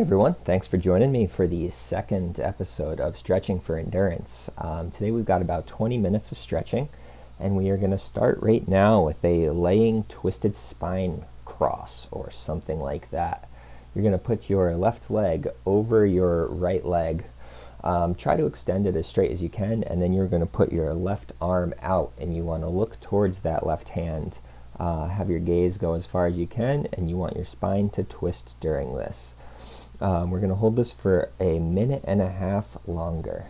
everyone, thanks for joining me for the second episode of Stretching for Endurance. Today we've got about 20 minutes of stretching, and we are going to start right now with a laying twisted spine cross or something like that. You're going to put your left leg over your right leg. Try to extend it as straight as you can, and then you're going to put your left arm out, and you want to look towards that left hand. Have your gaze go as far as you can, and you want your spine to twist during this. We're going to hold this for a minute and a half longer.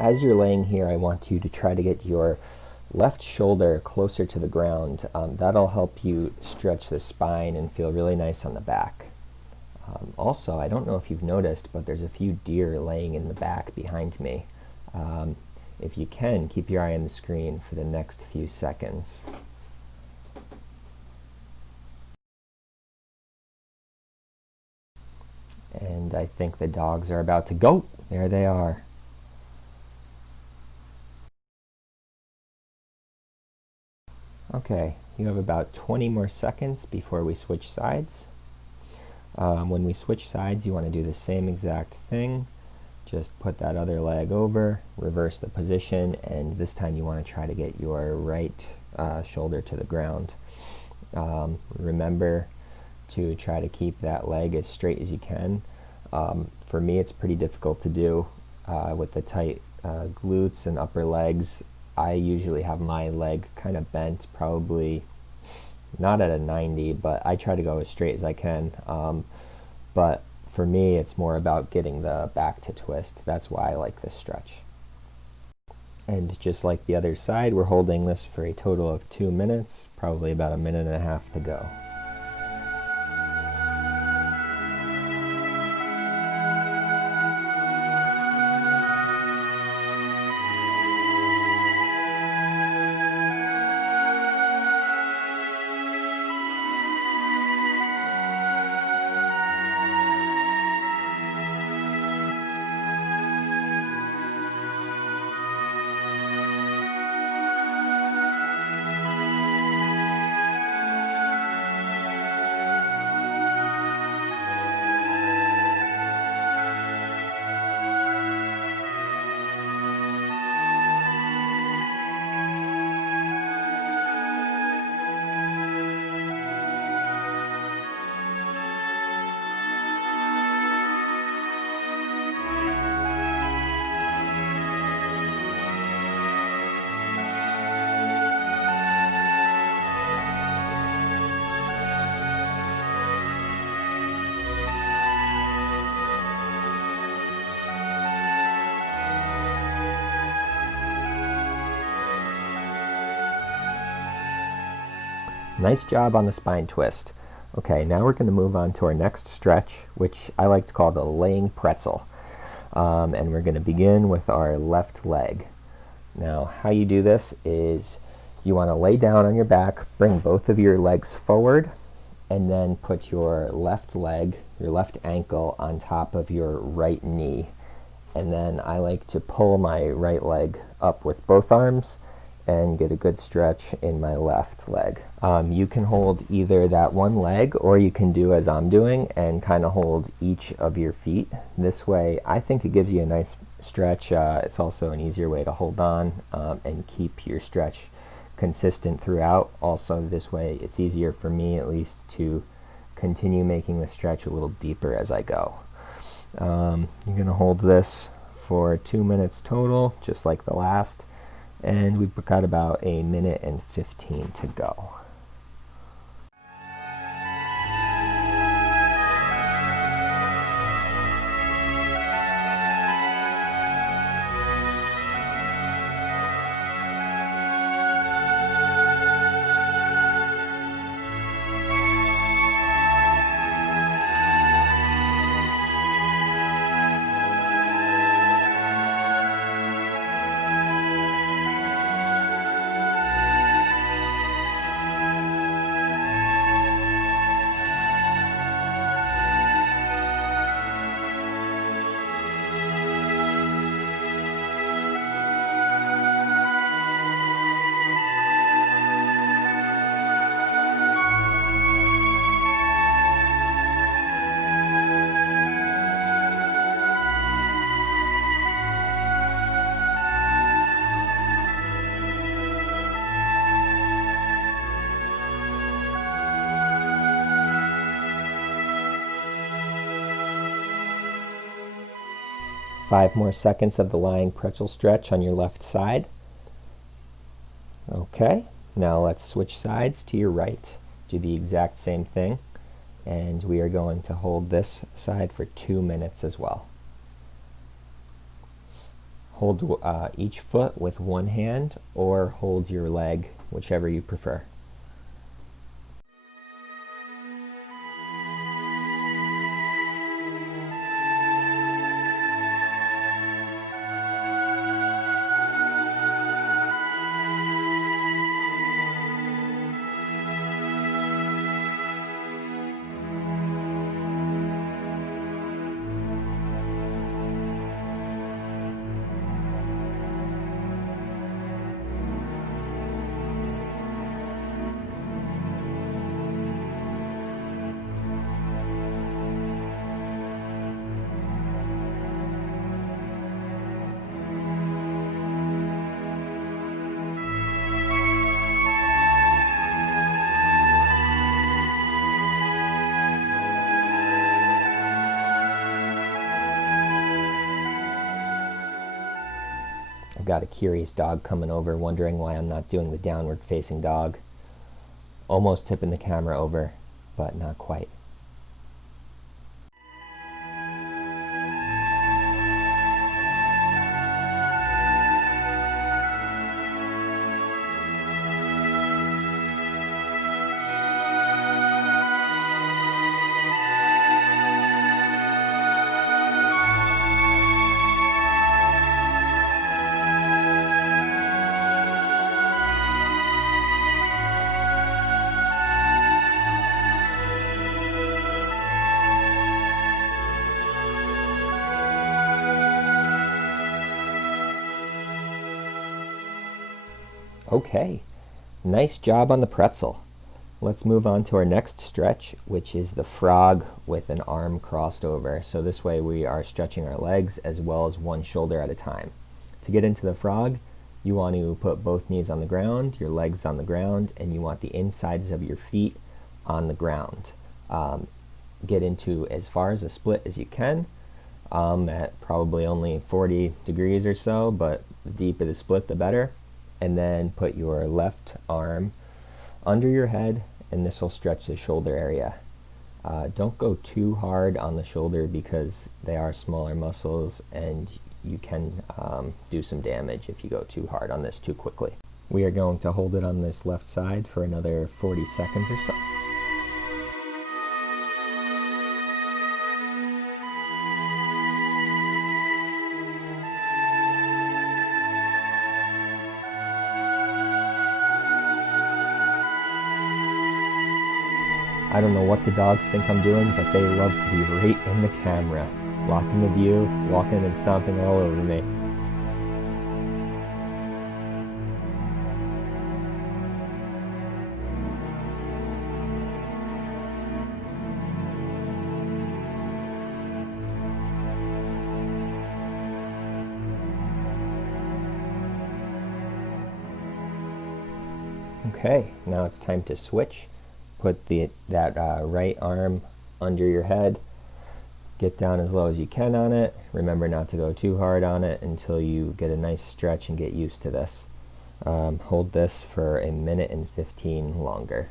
As you're laying here, I want you to try to get your left shoulder closer to the ground. That'll help you stretch the spine and feel really nice on the back. Also, I don't know if you've noticed, but there's a few deer laying in the back behind me. If you can, keep your eye on the screen for the next few seconds. And I think the dogs are about to go. There they are. Okay, you have about 20 more seconds before we switch sides. When we switch sides, you want to do the same exact thing. Just put that other leg over, reverse the position, and this time you want to try to get your right shoulder to the ground. Remember to try to keep that leg as straight as you can. For me, it's pretty difficult to do with the tight glutes and upper legs. I usually have my leg kind of bent, probably not at a 90, but I try to go as straight as I can. But for me, it's more about getting the back to twist. That's why I like this stretch. And just like the other side, we're holding this for a total of 2 minutes, probably about a minute and a half to go. Nice job on the spine twist. Okay, now we're going to move on to our next stretch, which I like to call the laying pretzel. And we're going to begin with our left leg. Now, how you do this is you want to lay down on your back, bring both of your legs forward, and then put your left leg, your left ankle on top of your right knee. And then I like to pull my right leg up with both arms and get a good stretch in my left leg. You can hold either that one leg, or you can do as I'm doing and kind of hold each of your feet. This way, I think it gives you a nice stretch. It's also an easier way to hold on and keep your stretch consistent throughout. Also, this way, it's easier for me at least to continue making the stretch a little deeper as I go. You're going to hold this for 2 minutes total, just like the last. And we've got about a minute and 15 to go. 5 more seconds of the lying pretzel stretch on your left side. Okay, now let's switch sides to your right. Do the exact same thing, and we are going to hold this side for 2 minutes as well. Hold each foot with one hand, or hold your leg, whichever you prefer. I've got a curious dog coming over, wondering why I'm not doing the downward facing dog. Almost tipping the camera over, but not quite. Okay, nice job on the pretzel. Let's move on to our next stretch, which is the frog with an arm crossed over. So this way we are stretching our legs as well as one shoulder at a time. To get into the frog, you want to put both knees on the ground, your legs on the ground, and you want the insides of your feet on the ground. Get into as far as a split as you can, at probably only 40 degrees or so, but the deeper the split, the better. And then put your left arm under your head, and this will stretch the shoulder area. Don't go too hard on the shoulder because they are smaller muscles, and you can do some damage if you go too hard on this too quickly. We are going to hold it on this left side for another 40 seconds or so. I don't know what the dogs think I'm doing, but they love to be right in the camera, blocking the view, walking and stomping all over me. Okay, now it's time to switch. Put that right arm under your head. Get down as low as you can on it. Remember not to go too hard on it until you get a nice stretch and get used to this. Hold this for 1 minute and 15 longer.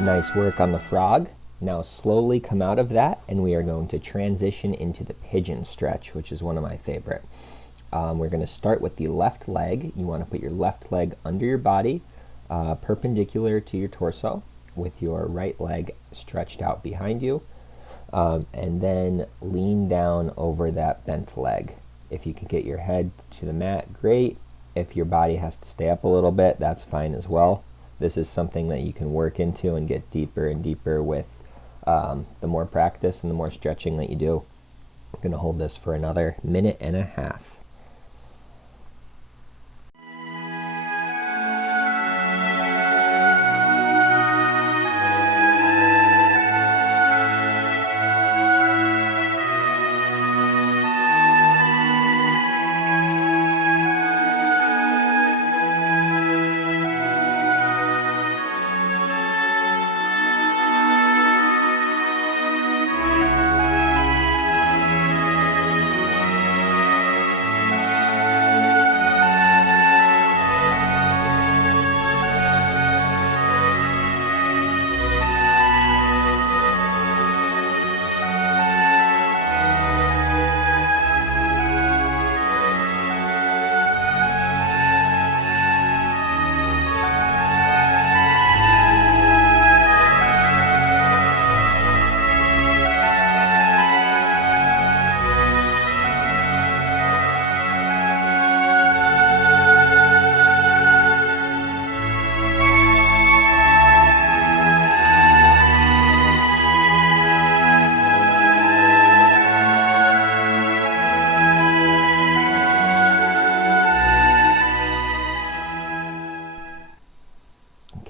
Nice work on the frog. Now slowly come out of that, and we are going to transition into the pigeon stretch, which is one of my favorite. We're going to start with the left leg. You want to put your left leg under your body, perpendicular to your torso, with your right leg stretched out behind you, and then lean down over that bent leg. If you can get your head to the mat, great. If your body has to stay up a little bit, that's fine as well. This is something that you can work into and get deeper and deeper with the more practice and the more stretching that you do. I'm going to hold this for another minute and a half.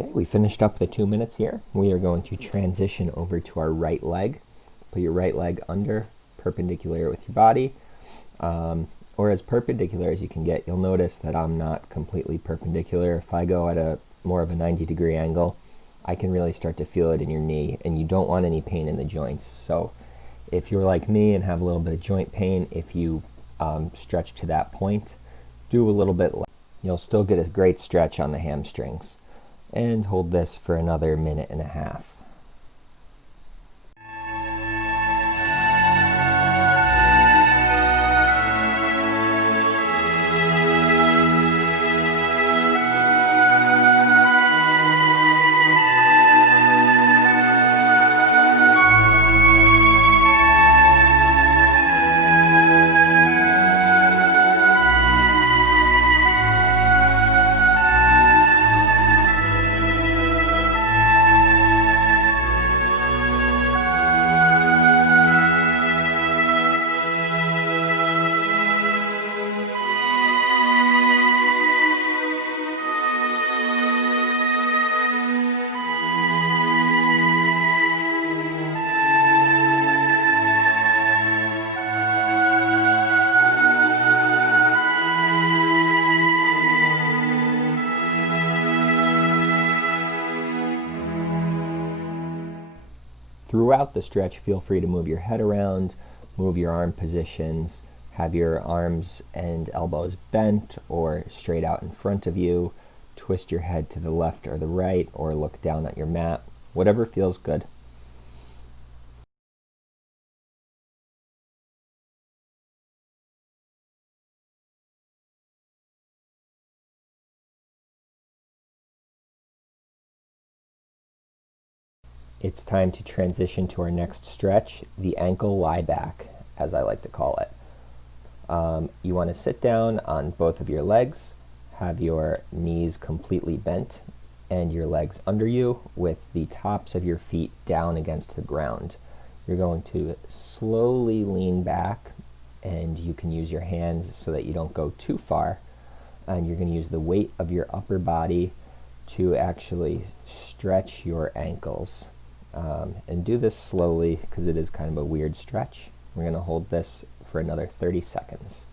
Okay, we finished up the 2 minutes here. We are going to transition over to our right leg. Put your right leg under, perpendicular with your body, or as perpendicular as you can get. You'll notice that I'm not completely perpendicular. If I go at a more of a 90-degree angle, I can really start to feel it in your knee, and you don't want any pain in the joints. So if you're like me and have a little bit of joint pain, if you stretch to that point, do a little bit less. You'll still get a great stretch on the hamstrings. And hold this for another minute and a half. Throughout the stretch, feel free to move your head around, move your arm positions, have your arms and elbows bent or straight out in front of you, twist your head to the left or the right, or look down at your mat, whatever feels good. It's time to transition to our next stretch, the ankle lie back, as I like to call it. You want to sit down on both of your legs, have your knees completely bent, and your legs under you with the tops of your feet down against the ground. You're going to slowly lean back, and you can use your hands so that you don't go too far. And you're going to use the weight of your upper body to actually stretch your ankles. And do this slowly because it is kind of a weird stretch. We're going to hold this for another 30 seconds.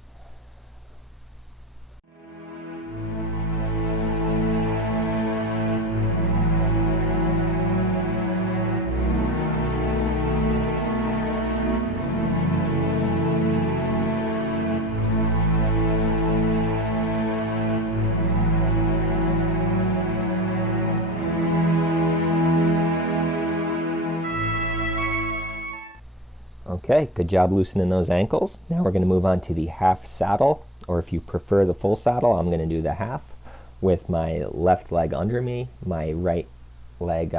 Okay, good job loosening those ankles. Now we're going to move on to the half saddle, or if you prefer the full saddle, I'm going to do the half with my left leg under me, my right leg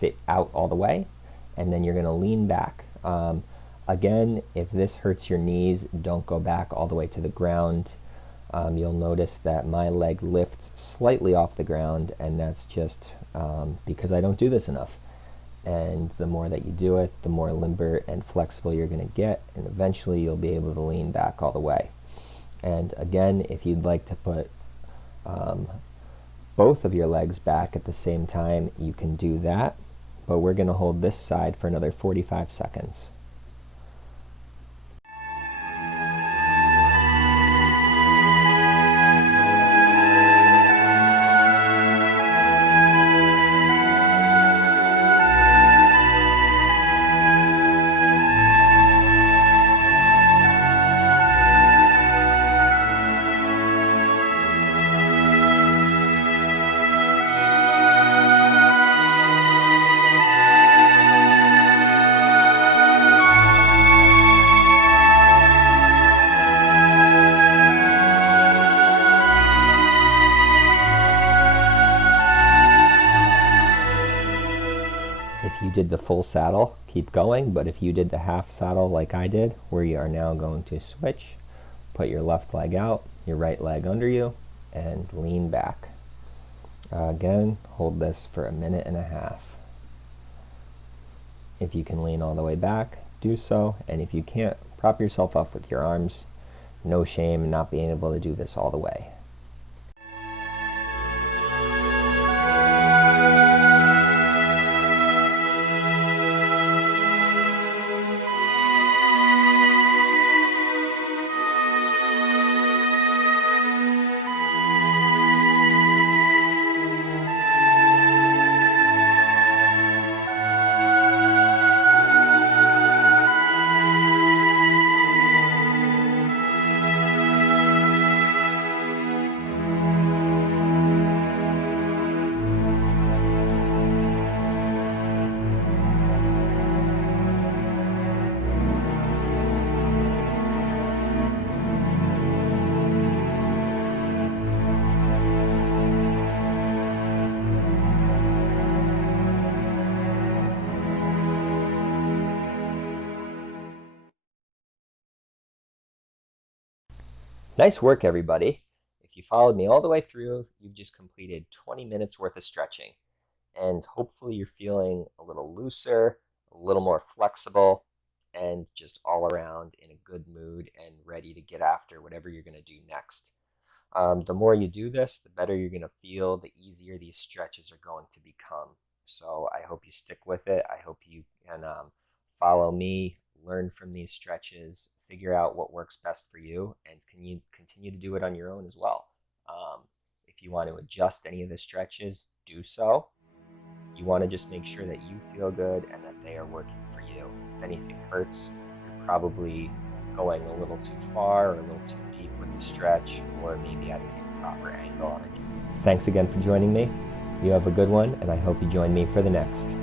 fit out all the way, and then you're going to lean back. Again, if this hurts your knees, don't go back all the way to the ground. You'll notice that my leg lifts slightly off the ground, and that's just because I don't do this enough. And the more that you do it, the more limber and flexible you're going to get, and eventually you'll be able to lean back all the way. And again, if you'd like to put both of your legs back at the same time, you can do that, but we're going to hold this side for another 45 seconds. If you did the full saddle, keep going, but if you did the half saddle like I did, where you are now going to switch, put your left leg out, your right leg under you, and lean back. Again, hold this for a minute and a half. If you can lean all the way back, do so, and if you can't, prop yourself up with your arms. No shame in not being able to do this all the way. Nice work, everybody. If you followed me all the way through, you've just completed 20 minutes worth of stretching. And hopefully you're feeling a little looser, a little more flexible, and just all around in a good mood and ready to get after whatever you're going to do next. The more you do this, the better you're going to feel, the easier these stretches are going to become. So I hope you stick with it. I hope you can follow me, learn from these stretches, figure out what works best for you, and can you continue to do it on your own as well. If you want to adjust any of the stretches, do so. You want to just make sure that you feel good and that they are working for you. If anything hurts, you're probably going a little too far or a little too deep with the stretch, or maybe at the improper angle on it. Thanks again for joining me. You have a good one, and I hope you join me for the next.